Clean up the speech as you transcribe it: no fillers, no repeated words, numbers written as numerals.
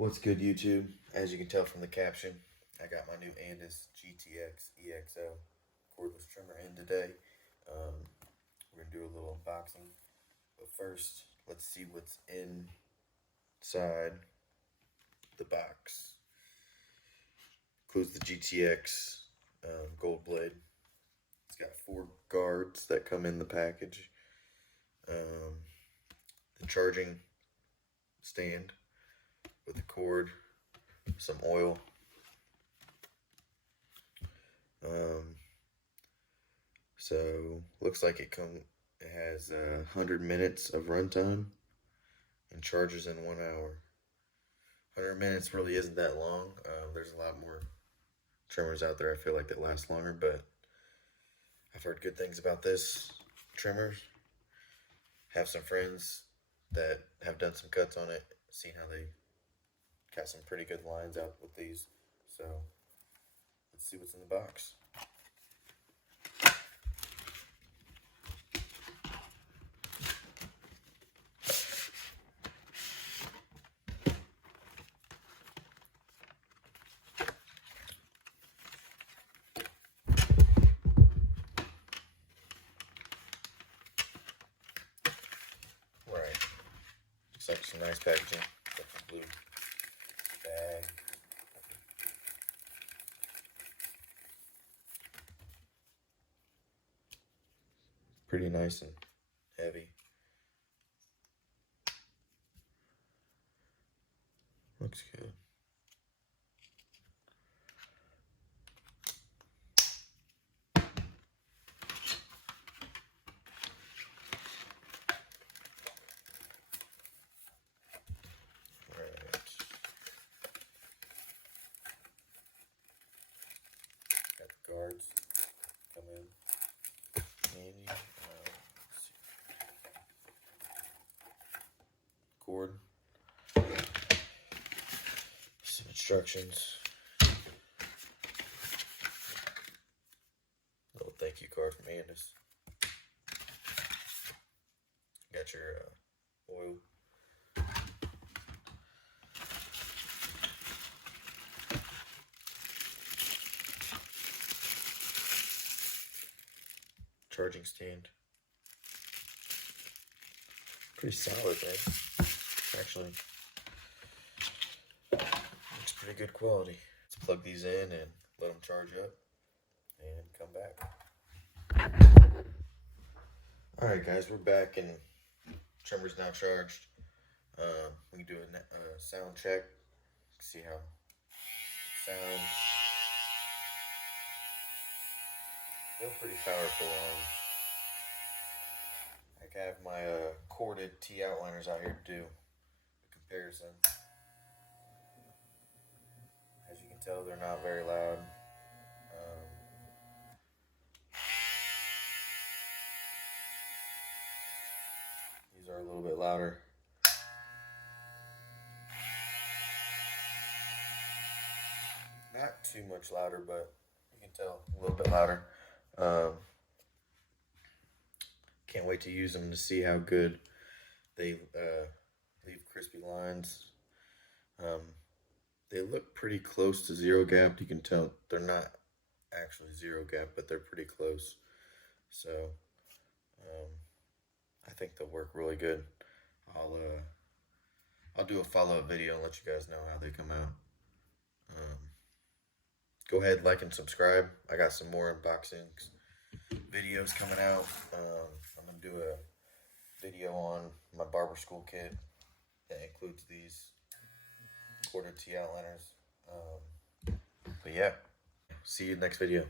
What's good, YouTube? As you can tell from the caption, I got my new Andis GTX EXO cordless trimmer in today. We're going to do a little unboxing. But first, let's see what's inside the box. Includes the GTX gold blade. It's got 4 guards that come in the package. The charging stand with a cord, some oil, so looks like it has 100 minutes of runtime and charges in 1 hour. 100 minutes really isn't that long. There's a lot more trimmers out there I feel like that last longer, but I've heard good things about this trimmer. Have some friends that have done some cuts on it, seen how they got some pretty good lines out with these. So let's see what's in the box. Right, looks like some nice packaging. Got some blue bag. Pretty nice and heavy. Looks good. Alright. Got the guards come in handy. Let's see. Cord. Some instructions. Little thank you card from Andis. Got your oil. Charging stand. Pretty solid, man. Actually, looks pretty good quality. Let's plug these in and let them charge up and come back. Alright guys, we're back and trimmer's now charged. We can do a sound check, see how it sounds. Feel pretty powerful. I have my corded T outliners out here to do a comparison. As you can tell, they're not very loud. These are a little bit louder. Not too much louder, but you can tell a little bit louder. Can't wait to use them to see how good they leave crispy lines. They look pretty close to zero gap. You can tell they're not actually zero gap, but they're pretty close. So I think they'll work really good. I'll do a follow-up video and let you guys know how they come out. Go ahead, like and subscribe. I got some more unboxings videos coming out. I'm gonna do a video on my barber school kit that includes these quarter T outliners. But yeah, see you next video.